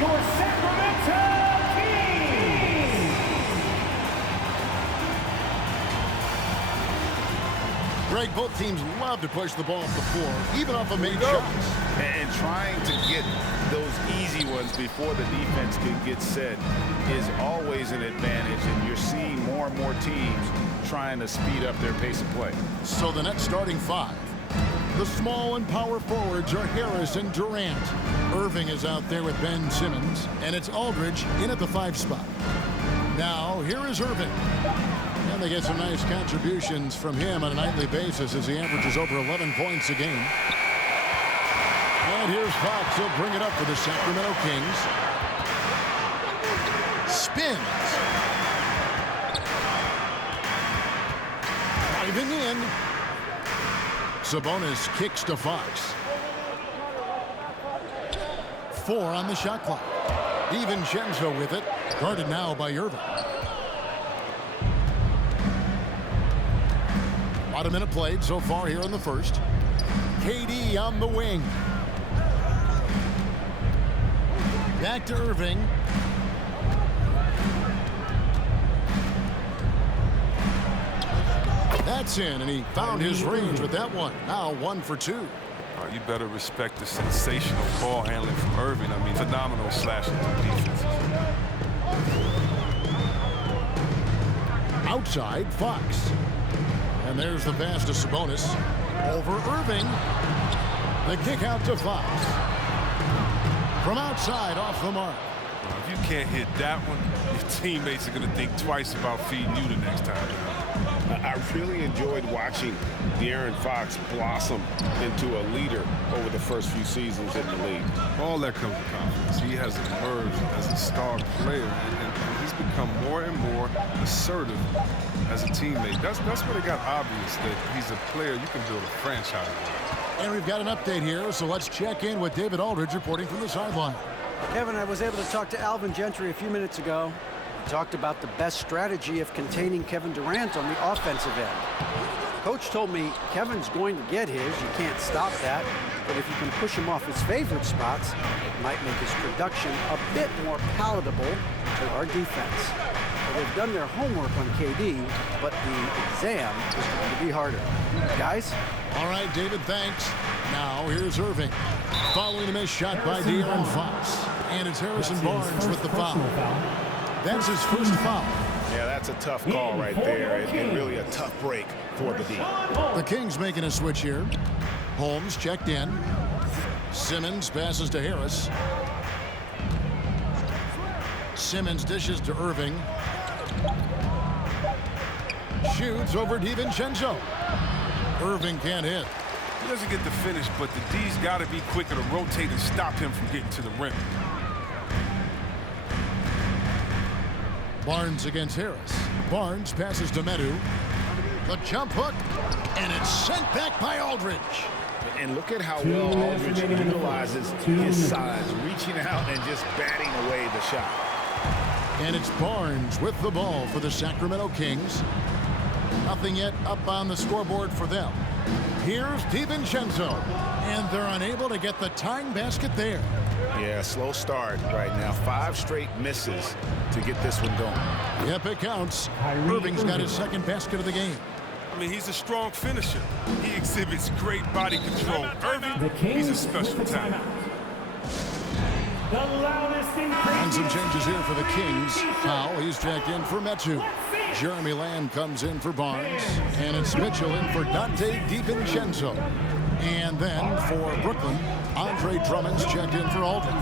your Sacramento Kings. Greg, both teams love to push the ball off the floor, even off of made shots. And trying to get those easy ones before the defense can get set is always an advantage, and you're seeing more and more teams trying to speed up their pace of play. So the net starting five. The small and power forwards are Harris and Durant. Irving is out there with Ben Simmons, and it's Aldridge in at the 5 spot. Now, here is Irving. And they get some nice contributions from him on a nightly basis as he averages over 11 points a game. And here's Fox. He'll bring it up for the Sacramento Kings. Spins. Driving in. Sabonis kicks to Fox. 4 on the shot clock. DiVincenzo with it. Guarded now by Irving. About a minute played so far here in the first. KD on the wing. Back to Irving. That's in, and he found his range with that one. Now 1 for 2. You better respect the sensational ball handling from Irving. I mean, phenomenal slashing through defenses. Outside, Fox. And there's the pass to Sabonis. Over Irving. The kick out to Fox. From outside, off the mark. Well, if you can't hit that one, your teammates are going to think twice about feeding you the next time. I really enjoyed watching De'Aaron Fox blossom into a leader over the first few seasons in the league. All that comes with confidence. He has emerged as a star player, and he's become more and more assertive as a teammate. That's when it got obvious that he's a player you can build a franchise with. And we've got an update here, so let's check in with David Aldridge reporting from the sideline. Kevin, I was able to talk to Alvin Gentry a few minutes ago. He talked about the best strategy of containing Kevin Durant on the offensive end. Coach told me Kevin's going to get his. You can't stop that. But if you can push him off his favorite spots, it might make his production a bit more palatable to our defense. Well, they've done their homework on KD, but the exam is going to be harder. Guys? All right, David, thanks. Now here's Irving. Following the missed shot by De'Aaron Fox. And it's Harrison Barnes with the foul. That's his first foul. Yeah, that's a tough call right there, and really a tough break for the D. The Kings making a switch here. Holmes checked in. Simmons passes to Harris. Simmons dishes to Irving. Shoots over DiVincenzo. Irving can't hit. He doesn't get the finish, but the D's got to be quicker to rotate and stop him from getting to the rim. Barnes against Harris. Barnes passes to Medu. The jump hook, and it's sent back by Aldridge. And look at how well Aldridge utilizes his size, reaching out and just batting away the shot. And it's Barnes with the ball for the Sacramento Kings. Nothing yet up on the scoreboard for them. Here's DiVincenzo, and they're unable to get the tying basket there. Yeah, slow start right now. 5 straight misses to get this one going. Yep, it counts. Irving's got his second basket of the game. I mean, he's a strong finisher. He exhibits great body control. Irving, he's a special talent. And some changes here for the Kings. Powell, he's checked in for Metu. Jeremy Lamb comes in for Barnes. And it's Mitchell in for Dante DiVincenzo. And then for Brooklyn, Andre Drummond's checked in for Aldridge.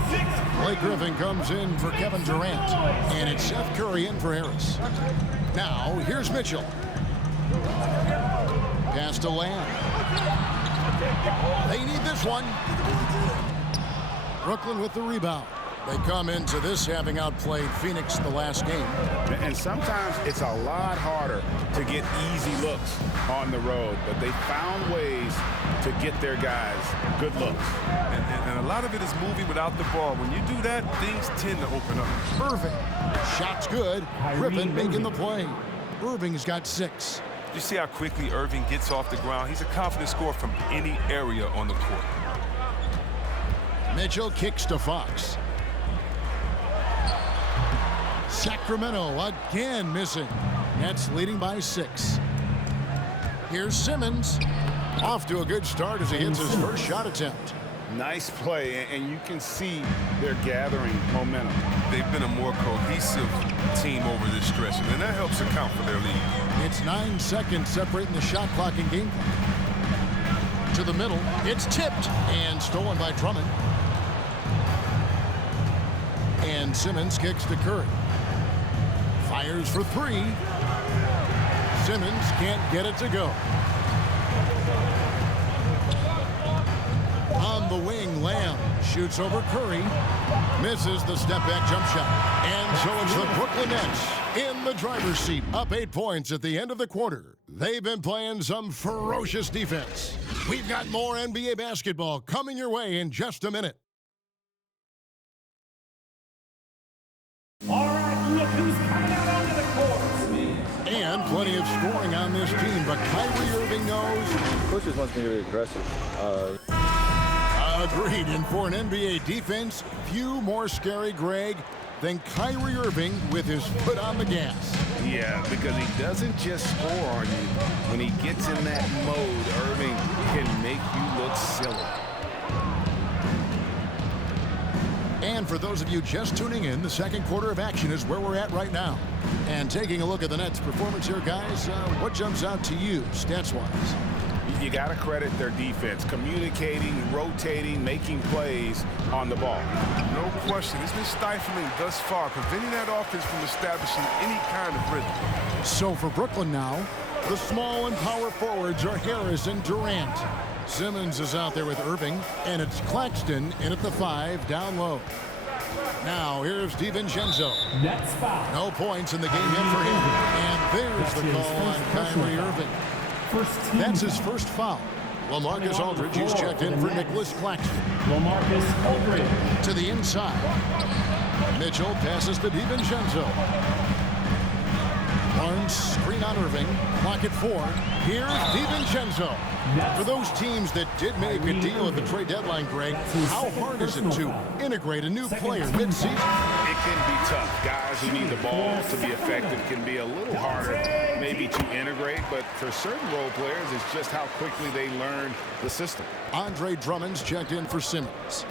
Blake Griffin comes in for Kevin Durant. And it's Seth Curry in for Harris. Now, here's Mitchell. Pass to Lamb. They need this one. Brooklyn with the rebound. They come into this having outplayed Phoenix the last game. And sometimes it's a lot harder to get easy looks on the road, but they found ways to get their guys good looks. And a lot of it is moving without the ball. When you do that, things tend to open up. Irving. Shot's good. Griffin making the play. Irving's got 6. You see how quickly Irving gets off the ground? He's a confident scorer from any area on the court. Mitchell kicks to Fox. Sacramento again missing. Nets leading by 6. Here's Simmons. Off to a good start as he hits his first shot attempt. Nice play, and you can see they're gathering momentum. They've been a more cohesive team over this stretch, and that helps account for their lead. It's 9 seconds separating the shot clock and game clock. To the middle, it's tipped and stolen by Drummond. And Simmons kicks to Curry. Fires for 3. Simmons can't get it to go. On the wing, Lamb shoots over Curry. Misses the step-back jump shot. And so it's the Brooklyn Nets in the driver's seat, up 8 points at the end of the quarter. They've been playing some ferocious defense. We've got more NBA basketball coming your way in just a minute. All right, look who's coming out onto the court. And plenty of scoring on this team, but Kyrie Irving knows. Coach just wants me to be aggressive. Agreed, and for an NBA defense, few more scary, Greg, than Kyrie Irving with his foot on the gas. Yeah, because he doesn't just score on you. When he gets in that mode, Irving can make you look silly. And for those of you just tuning in, the second quarter of action is where we're at right now. And taking a look at the Nets' performance here, guys, what jumps out to you, stats-wise? You got to credit their defense, communicating, rotating, making plays on the ball. No question. It's been stifling thus far, preventing that offense from establishing any kind of rhythm. So for Brooklyn now, the small and power forwards are Harris and Durant. Simmons is out there with Irving, and it's Claxton in at the 5 down low. Now here's DiVincenzo. Nets foul. No points in the game yet for him. And there's the call on Kyrie Irving. That's his first foul. LaMarcus Aldridge is checked in for Nicholas Claxton. LaMarcus Aldridge. To the inside. Mitchell passes to DiVincenzo. Barnes screen on Irving. Clock at 4. Here's DiVincenzo. For those teams that did make a deal at the trade deadline, Greg, how hard is it to integrate a new player mid-season? It can be tough. Guys who need the ball to be effective can be a little harder maybe to integrate, but for certain role players, it's just how quickly they learn the system. Andre Drummond's checked in for Simmons.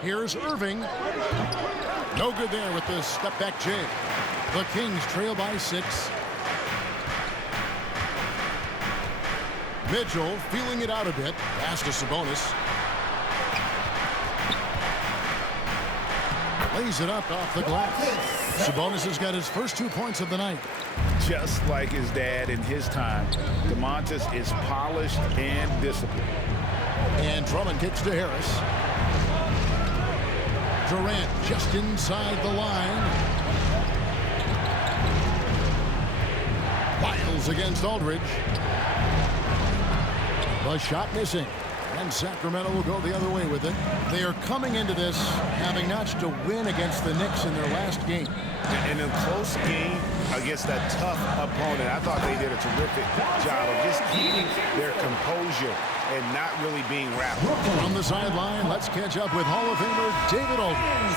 Here's Irving. No good there with the step-back jam. The Kings trail by 6. Mitchell feeling it out a bit. Pass to Sabonis. Lays it up off the glass. Sabonis has got his first 2 points of the night. Just like his dad in his time, DeMontis is polished and disciplined. And Drummond kicks to Harris. Durant just inside the line. Wiles against Aldridge. The shot missing. And Sacramento will go the other way with it. They are coming into this having notched a win against the Knicks in their last game. In a close game against a tough opponent, I thought they did a terrific job of just keeping their composure and not really being rattled. From the sideline, let's catch up with Hall of Famer David Aldridge.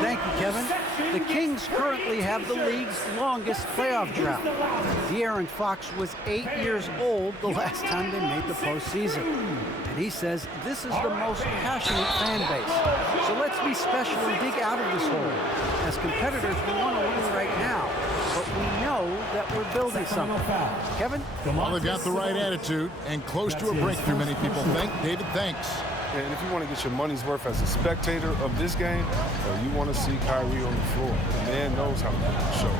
Thank you, Kevin. The Kings currently have the league's longest playoff drought. De'Aaron Fox was 8 years old the last time they made the postseason. And he says this is the most passionate fan base. So let's be special and dig out of this hole. As competitors, we want to win right now. But we know that we're building something. Kevin? Well, they've got the right attitude and close to a breakthrough, many people think. David, thanks. And if you want to get your money's worth as a spectator of this game, you want to see Kyrie on the floor. The man knows how to put the show.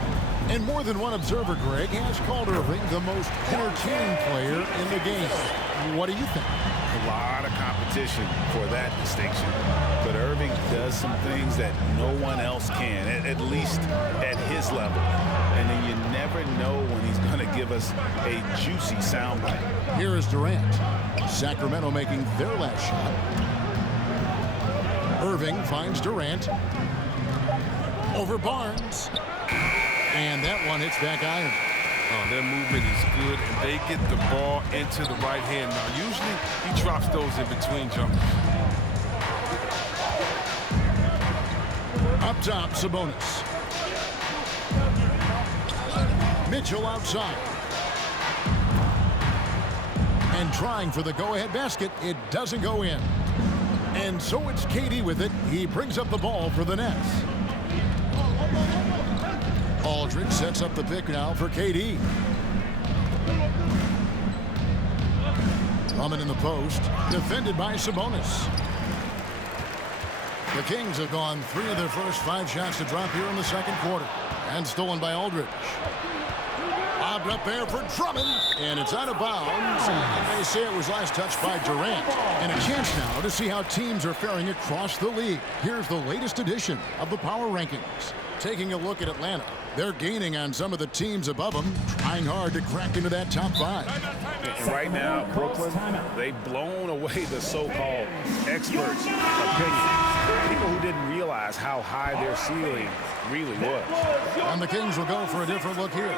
And more than one observer, Greg, has called Irving the most entertaining player in the game. What do you think? A lot of competition for that distinction. But Irving does some things that no one else can, at least at his level. And then you never know when he's going to give us a juicy soundbite. Here is Durant. Sacramento making their last shot. Irving finds Durant. Over Barnes. And that one hits back iron. Oh, their movement is good, and they get the ball into the right hand. Now, usually he drops those in between jumpers. Up Up top, Sabonis. Mitchell outside. And trying for the go-ahead basket. It doesn't go in. And so it's KD with it. He brings up the ball for the Nets. Aldridge sets up the pick now for KD. Drummond in the post. Defended by Sabonis. The Kings have gone 3 of their first 5 shots to drop here in the second quarter. And stolen by Aldridge. Lobbed up there for Drummond. And it's out of bounds. And they say it was last touched by Durant. And a chance now to see how teams are faring across the league. Here's the latest edition of the Power Rankings. Taking a look at Atlanta. They're gaining on some of the teams above them, trying hard to crack into that top 5. And right now, Brooklyn, they've blown away the so-called experts' opinion. People who didn't realize how high their ceiling really was. And the Kings will go for a different look here.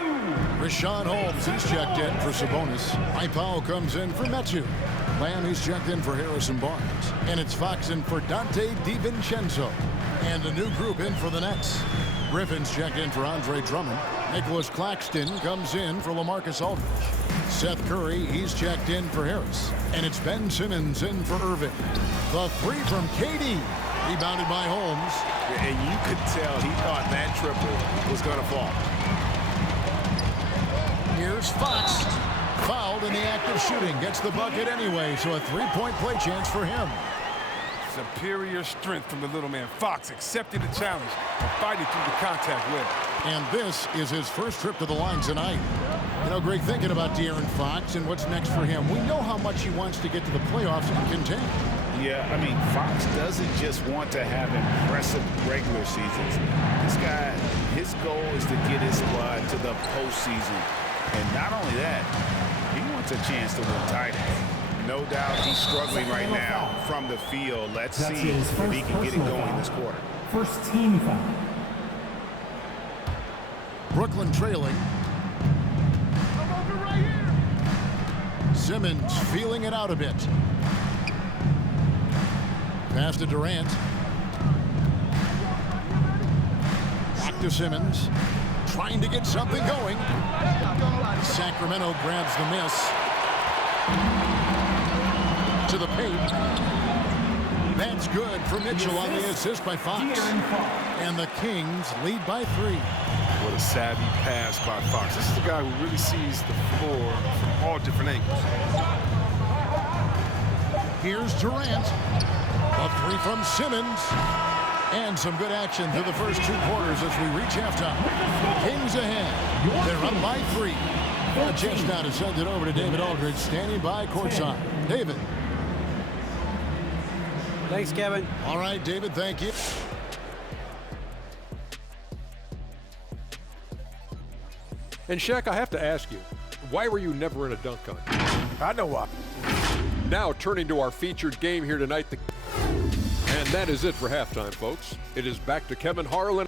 Rashawn Holmes, he's checked in for Sabonis. Mike Powell comes in for Metu. Lamb, he's checked in for Harrison Barnes. And it's Fox in for Dante DiVincenzo. And a new group in for the Nets. Griffin's checked in for Andre Drummond. Nicholas Claxton comes in for LaMarcus Aldridge. Seth Curry, he's checked in for Harris. And it's Ben Simmons in for Irving. The 3 from KD. Rebounded by Holmes. And you could tell he thought that triple was going to fall. Here's Fox. Fouled in the act of shooting. Gets the bucket anyway, so a 3-point play chance for him. Superior strength from the little man. Fox accepting the challenge and fighting through the contact with. And this is his first trip to the line tonight. You know, Greg, thinking about De'Aaron Fox and what's next for him, we know how much he wants to get to the playoffs and contend. Yeah, I mean, Fox doesn't just want to have impressive regular seasons. This guy, his goal is to get his squad to the postseason. And not only that, he wants a chance to win titles. No doubt he's struggling right now from the field. Let's see if he can get it going this quarter. First team foul. Brooklyn trailing. Simmons feeling it out a bit. Pass to Durant. Back to Simmons. Trying to get something going. Sacramento grabs the miss. To the paint. That's good for Mitchell on the assist by Fox. And the Kings lead by 3. What a savvy pass by Fox. This is the guy who really sees the floor from all different angles. Here's Durant. A 3 from Simmons. And some good action through the first 2 quarters as we reach halftime. Kings ahead. They're up by 3. A chance now to send it over to David Aldridge, standing by courtside. David. Thanks, Kevin. All right, David, thank you. And Shaq, I have to ask you, why were you never in a dunk contest? I know why. Now turning to our featured game here tonight. And that is it for halftime, folks. It is back to Kevin Harlan.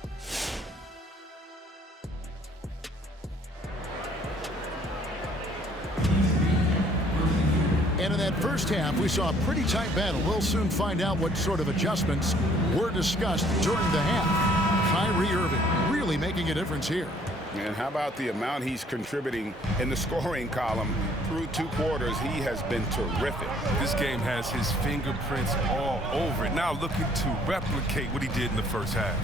And in that first half, we saw a pretty tight battle. We'll soon find out what sort of adjustments were discussed during the half. Kyrie Irving really making a difference here. And how about the amount he's contributing in the scoring column through 2 quarters? He has been terrific. This game has his fingerprints all over it. Now looking to replicate what he did in the first half.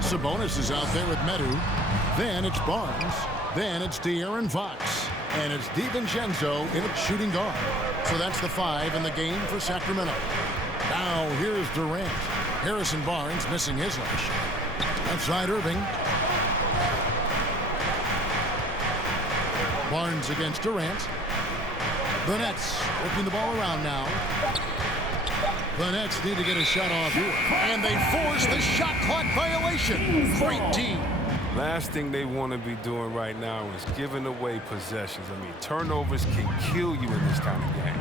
Sabonis is out there with Metu. Then it's Barnes. Then it's De'Aaron Fox. And it's DiVincenzo in at shooting guard. So that's the 5 in the game for Sacramento. Now here's Durant. Harrison Barnes missing his last shot. Outside Irving. Barnes against Durant. The Nets working the ball around now. The Nets need to get a shot off here. And they force the shot clock violation. Great team. Last thing they want to be doing right now is giving away possessions. I mean, turnovers can kill you in this kind of game.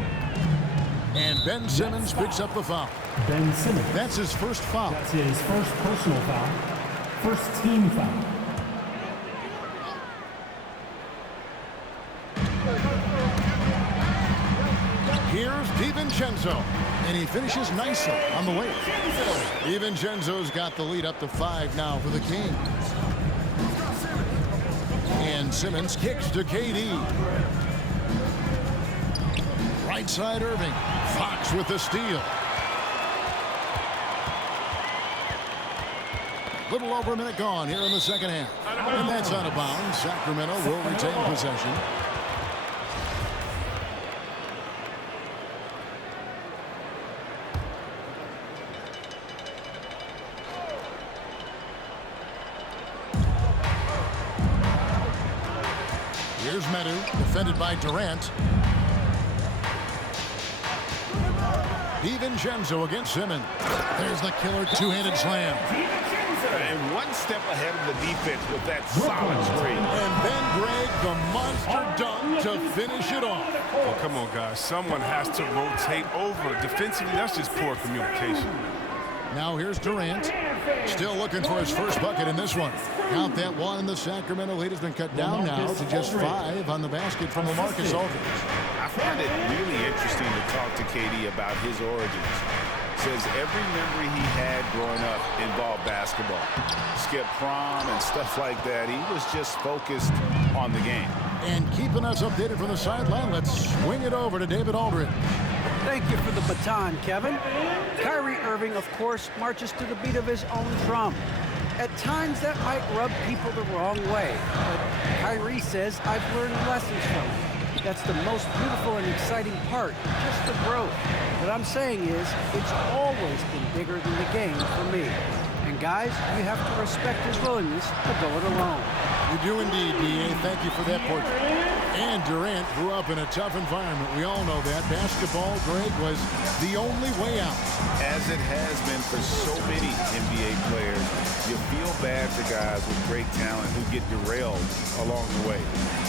And Ben Simmons picks up the foul. Ben Simmons. That's his first foul. That's his first personal foul. First team foul. Here's DiVincenzo. And he finishes nicely on the way. DiVincenzo's got the lead up to 5 now for the Kings. And Simmons kicks to KD. Right side Irving. Fox with the steal. Little over a minute gone here in the second half. And that's out of bounds. Sacramento will retain possession. Here's Medu, defended by Durant. DiVincenzo against Simmons. There's the killer two-handed slam. And one step ahead of the defense with that solid screen. And then Greg, the monster dunk to finish it off. Oh, come on, guys. Someone has to rotate over. Defensively, that's just poor communication. Now here's Durant. Still looking for his first bucket in this one. Count that one, and the Sacramento lead has been cut down now to just 5 on the basket from LaMarcus Aldridge. I find it really interesting to talk to KD about his origins. Says every memory he had growing up involved basketball. Skip prom and stuff like that. He was just focused on the game. And keeping us updated from the sideline, let's swing it over to David Aldridge. Thank you for the baton, Kevin. Kyrie Irving, of course, marches to the beat of his own drum. At times, that might rub people the wrong way. But Kyrie says, I've learned lessons from it. That's the most beautiful and exciting part, just the growth. What I'm saying is, it's always been bigger than the game for me. And guys, you have to respect his willingness to go it alone. You do indeed, D.A. Thank you for that portrait. And Durant grew up in a tough environment. We all know that. Basketball, Greg, was the only way out. As it has been for so many NBA players, you feel bad for guys with great talent who get derailed along the way.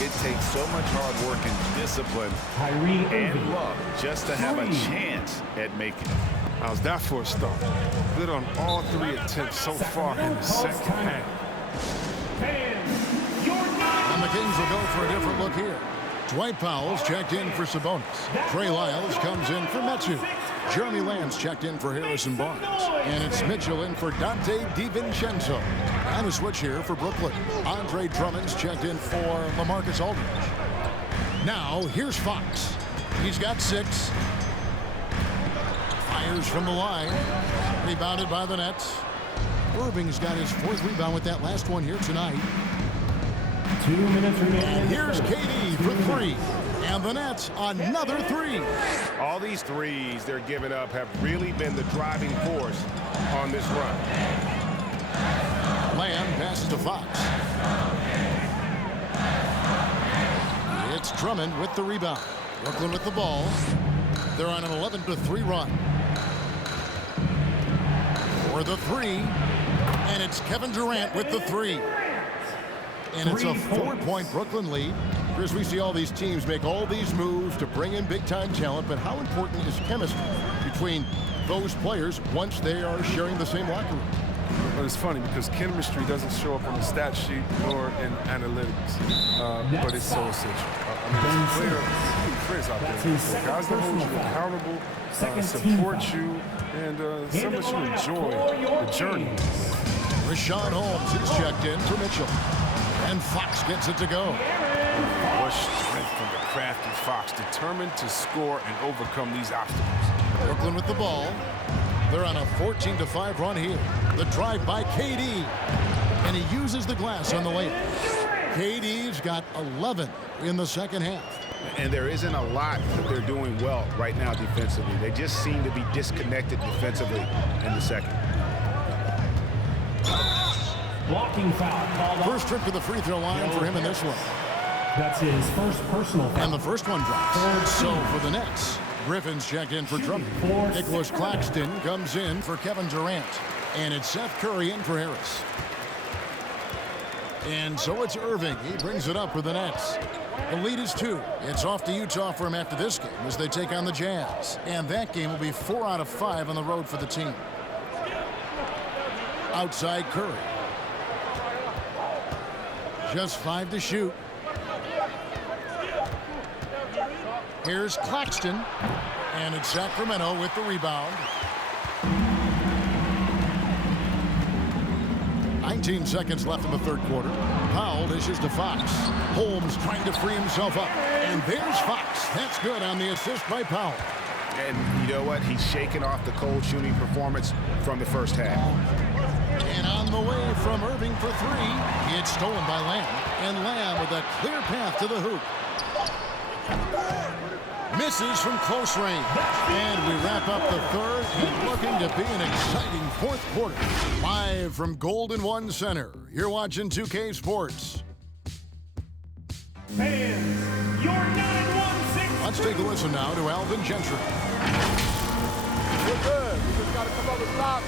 It takes so much hard work and discipline and luck just to have a chance at making it. How's that for a start? Good on all 3 attempts so far in the second half. And the Kings will go for a different look here. Dwight Powell's checked in for Sabonis. Trey Lyles comes in for Metsu. Jeremy Lamb's checked in for Harrison Barnes. And it's Mitchell in for Dante DiVincenzo. And a switch here for Brooklyn. Andre Drummond's checked in for LaMarcus Aldridge. Now, here's Fox. He's got 6. Fires from the line. Rebounded by the Nets. Irving's got his 4th rebound with that last one here tonight. 2 minutes remaining. And here's KD for 3. And the Nets, another 3. All these threes they're giving up have really been the driving force on this run. Lamb passes to Fox. It's Drummond with the rebound. Brooklyn with the ball. They're on an 11-3 run. For the 3. And it's Kevin Durant with the 3. And it's a 4-point Brooklyn lead. Chris, we see all these teams make all these moves to bring in big-time talent, but how important is chemistry between those players once they are sharing the same locker room? But it's funny because chemistry doesn't show up on the stat sheet nor in analytics, but it's so essential. I mean, as a player, you need friends out there. Guys that hold you accountable, support you, and so much you enjoy the journey. Rashawn Holmes is checked in for Mitchell. And Fox gets it to go. What strength from the crafty Fox, determined to score and overcome these obstacles. Brooklyn with the ball. They're on a 14-5 run here. The drive by KD. And he uses the glass on the layup. KD's got 11 in the second half. And there isn't a lot that they're doing well right now defensively. They just seem to be disconnected defensively in the second. Blocking foul called off. First trip to the free throw line for him in this one. That's his first personal foul. And the first one drops. So for the Nets, Griffin's checked in for Drummond. Nicholas Claxton comes in for Kevin Durant. And it's Seth Curry in for Harris. And so it's Irving. He brings it up for the Nets. The lead is 2. It's off to Utah for him after this game as they take on the Jazz. And that game will be 4 out of 5 on the road for the team. Outside Curry. Just 5 to shoot. Here's Claxton. And it's Sacramento with the rebound. 19 seconds left in the third quarter. Powell dishes to Fox. Holmes trying to free himself up. And there's Fox. That's good on the assist by Powell. And you know what? He's shaking off the cold shooting performance from the first half. And on the way from Irving for three. It's stolen by Lamb. And Lamb with a clear path to the hoop. Misses from close range. And we wrap up the third and looking to be an exciting fourth quarter. Live from Golden One Center, you're watching 2K Sports. Fans, you're 9-1-6. Let's take a listen now to Alvin Gentry. We're good. We just got to come up with stop.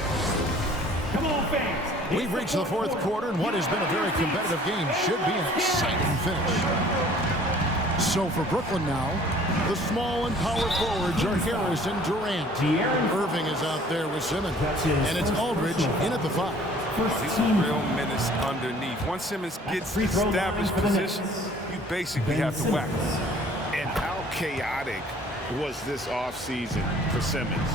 Come on, fans. We've reached the fourth quarter, and what has been a very competitive game should be an exciting finish. So for Brooklyn now, the small and power forwards are Harris and Durant. Irving is out there with Simmons. And it's Aldridge in at the 5. He's a real menace underneath. Once Simmons gets established position, you basically have to whack him. And how chaotic was this offseason for Simmons?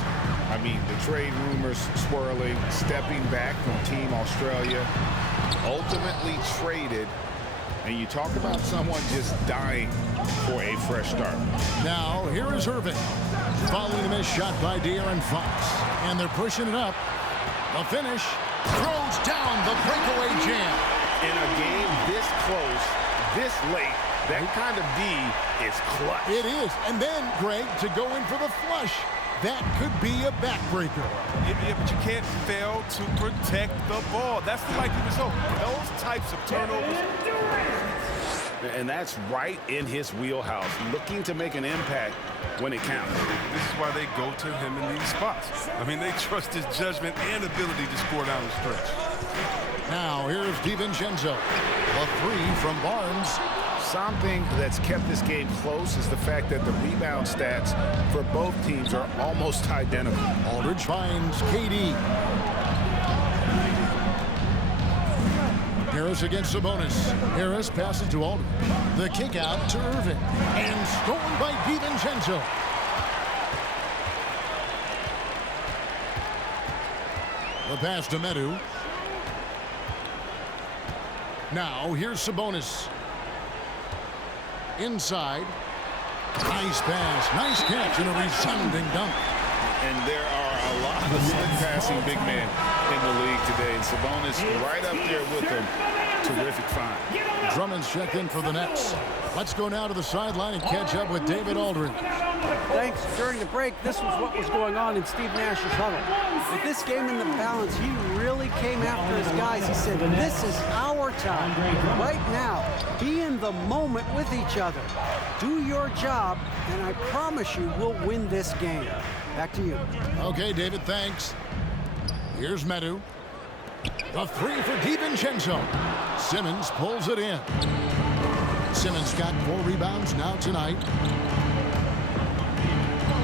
I mean, the trade rumors swirling, stepping back from Team Australia, ultimately traded. And you talk about someone just dying for a fresh start. Now, here is Irving. Following the missed shot by De'Aaron Fox. And they're pushing it up. The finish. Throws down the breakaway jam. In a game this close, this late, that kind of D is clutch. It is. And then, Greg, to go in for the flush. That could be a backbreaker. Yeah, but you can't fail to protect the ball. That's the likely result. Those types of turnovers. And that's right in his wheelhouse, looking to make an impact when it counts. This is why they go to him in these spots. I mean, they trust his judgment and ability to score down the stretch. Now, here's DiVincenzo. A three from Barnes. Something that's kept this game close is the fact that the rebound stats for both teams are almost identical. Aldridge finds KD. Harris against Sabonis. Harris passes to Aldridge. The kick out to Irving. And stolen by DiVincenzo. The pass to Medu. Now here's Sabonis. Inside. Nice pass. Nice catch and a resounding dunk. And there are a lot of slick passing big men in the league today. And Sabonis right up there with them. Terrific find. Drummond's checked in for the Nets. Let's go now to the sideline and catch up with David Aldridge. Thanks. During the break, this was what was going on in Steve Nash's huddle. With this game in the balance, he really came after his guys. He said, this is our time. Right now, be in the moment with each other. Do your job, and I promise you we'll win this game. Back to you. Okay, David, thanks. Here's Medu. The three for DiVincenzo. Simmons pulls it in. Simmons got 4 rebounds now tonight.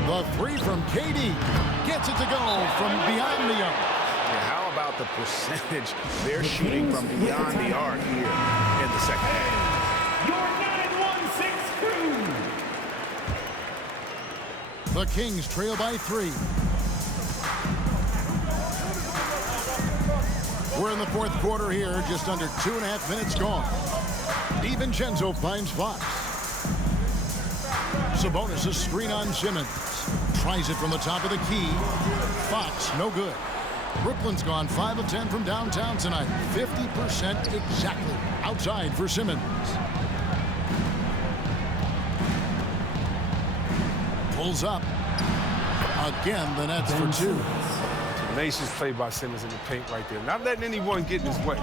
The three from KD. Gets it to go from beyond the arc. Yeah, how about the percentage they're shooting from beyond the arc here in the second half? Your 9-1-6 crew. The Kings trail by 3. We're in the fourth quarter here, just under 2.5 minutes gone. DiVincenzo finds Fox. Sabonis a screen on Simmons. Tries it from the top of the key. Fox, no good. Brooklyn's gone 5 of 10 from downtown tonight. 50% exactly. Outside for Simmons. Pulls up. Again, the Nets for 2. Tenacious play by Simmons in the paint right there. Not letting anyone get in his way.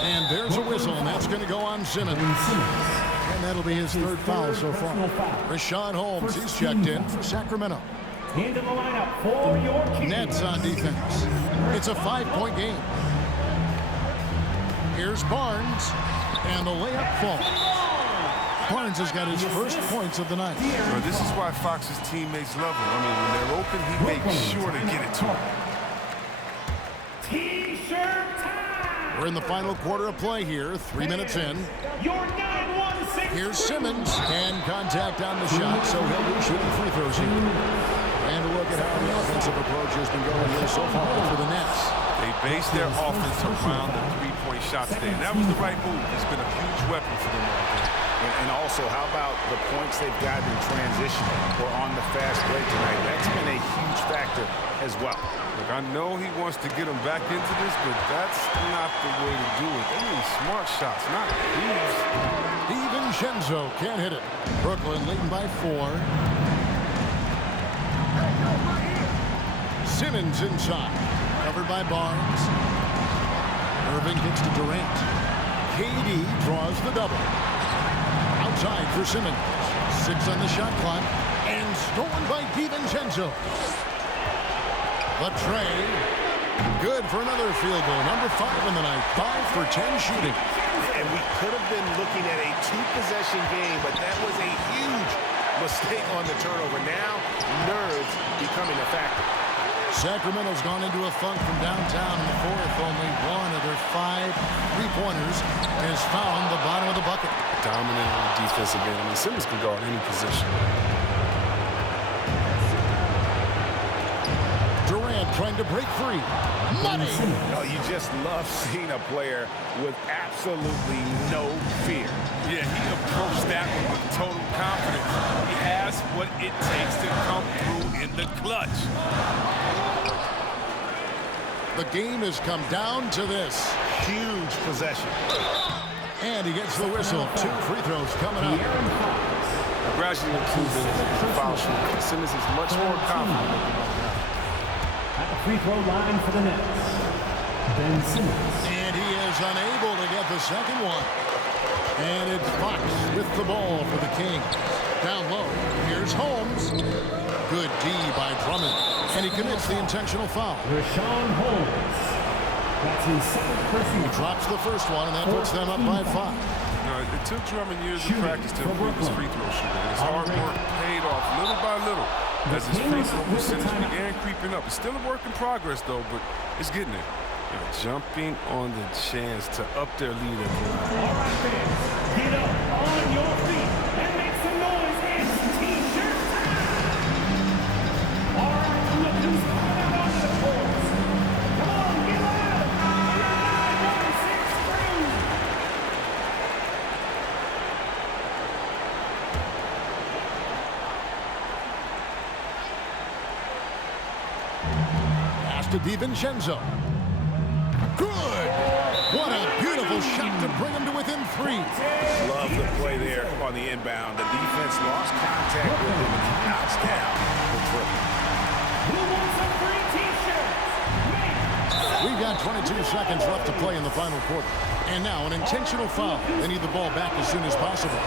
And there's a whistle, and that's going to go on Simmons. And that'll be his third foul so far. Rashad Holmes, he's checked in for Sacramento. Into the lineup for your Kings. Nets on defense. It's a 5-point game. Here's Barnes, and the layup falls. Barnes has got his first points of the night. Well, this is why Fox's teammates love him. I mean, when they're open, he makes sure to get it to them. T-shirt time. We're in the final quarter of play here, 3 minutes in. Here's Simmons, and contact on the shot, so he'll be shooting free throws here. And a look at how the offensive approach has been going here so far for the Nets. They based their offense around the three-point shot today, and that was the right move. It's been a huge weapon for them all day. And also, how about the points they've gotten in transition or on the fast break tonight? That's been a huge factor as well. Look, I know he wants to get them back into this, but that's not the way to do it. They need smart shots, not thieves. DiVincenzo can't hit it. Brooklyn leading by 4. Simmons inside. Covered by Barnes. Irving kicks to Durant. KD draws the double. Outside for Simmons. 6 on the shot clock. And stolen by DiVincenzo. The tray. Good for another field goal. Number 5 in the night. 5 for 10 shooting. And we could have been looking at a 2-possession game, but that was a huge mistake on the turnover. Now, nerves becoming a factor. Sacramento's gone into a funk from downtown in the 4th. Only one of their 5 3-pointers has found the bottom of the bucket. Dominant on the defensive end. I mean, Simmons can guard any position. Durant trying to break free. Money! Oh, you just love seeing a player with absolutely no fear. Yeah, he approached that one with total confidence. He has what it takes to come through in the clutch. The game has come down to this. Huge possession. And he gets the whistle. 2 free throws coming up. Gradually improving the foul shooting. Simmons is much more confident. At the free throw line for the Nets, Ben Simmons. And he is unable to get the second one. And it's Fox with the ball for the Kings. Down low, here's Holmes. Good D by Drummond. And he commits the intentional foul. Rashawn Holmes. That's his second personal. He drops the first one, and that puts them up by 5. No, it took Drummond years of practice to improve his free throw shooting. His hard work paid off little by little as his free throw percentage began creeping up. It's still a work in progress, though, but it's getting there. Jumping on the chance to up their lead at the line. All right, fans, get up on your feet and make some noise. It's T-shirt time. All right, look who's coming out onto the court. Come on, get loud. Number 6 crew. Pass to DiVincenzo. Good! What a beautiful shot to bring him to within 3. Love the play there on the inbound. The defense lost contact with him and he knocks down the triple. Who wants some free T-shirts? We've got 22 seconds left to play in the final quarter. And now an intentional foul. They need the ball back as soon as possible.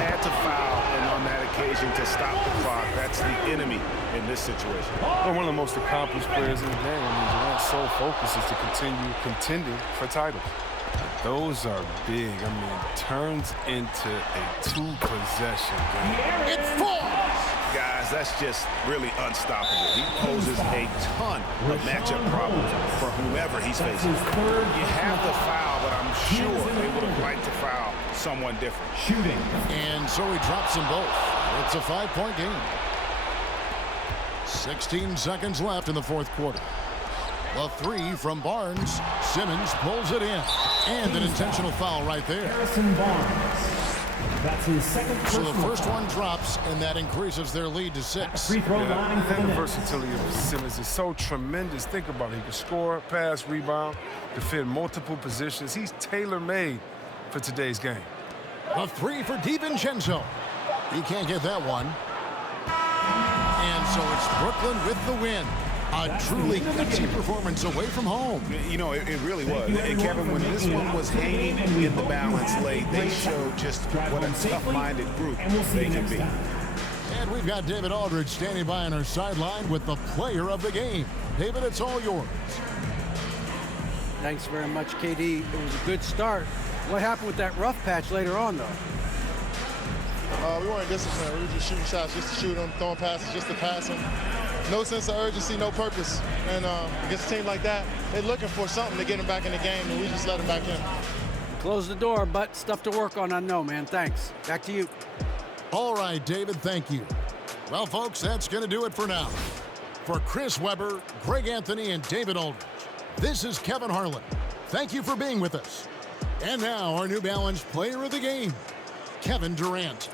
Had to foul, and on that occasion to stop the clock. That's the enemy in this situation. They're one of the most accomplished players in the game. I mean, Durant's sole focus is to continue contending for titles. Those are big. I mean, it turns into a 2-possession game. It falls! Guys, that's just really unstoppable. He poses a ton of matchup problems for whoever he's facing. You have the foul, but I'm sure they would have liked to foul someone different. Shooting. And so he drops them both. It's a 5-point game. 16 seconds left in the 4th quarter. The 3 from Barnes. Simmons pulls it in. And an intentional foul right there. Harrison Barnes. That's his second So personal the first foul. one drops, and that increases their lead to 6. Free throw line for the And the Nets. versatility of Simmons is so tremendous. Think about it. He can score, pass, rebound, defend multiple positions. He's tailor-made for today's game. The 3 for DiVincenzo. He can't get that one. And so it's Brooklyn with the win. A truly gutsy performance away from home. You know, it really was. And Kevin, when this one was hanging in the balance late, they showed just what a tough-minded group they can be. And we've got David Aldridge standing by on our sideline with the player of the game. David, it's all yours. Thanks very much, KD. It was a good start. What happened with that rough patch later on, though? We weren't disciplined. We were just shooting shots just to shoot them, throwing passes just to pass them. no sense of urgency, no purpose. And against a team like that, they're looking for something to get them back in the game, and we just let them back in. Close the door, but stuff to work on. I know, man. Thanks. Back to you. All right, David, thank you. Well, folks, that's going to do it for now. For Chris Webber, Greg Anthony, and David Aldridge, this is Kevin Harlan. Thank you for being with us. And now, our New Balance player of the game, Kevin Durant.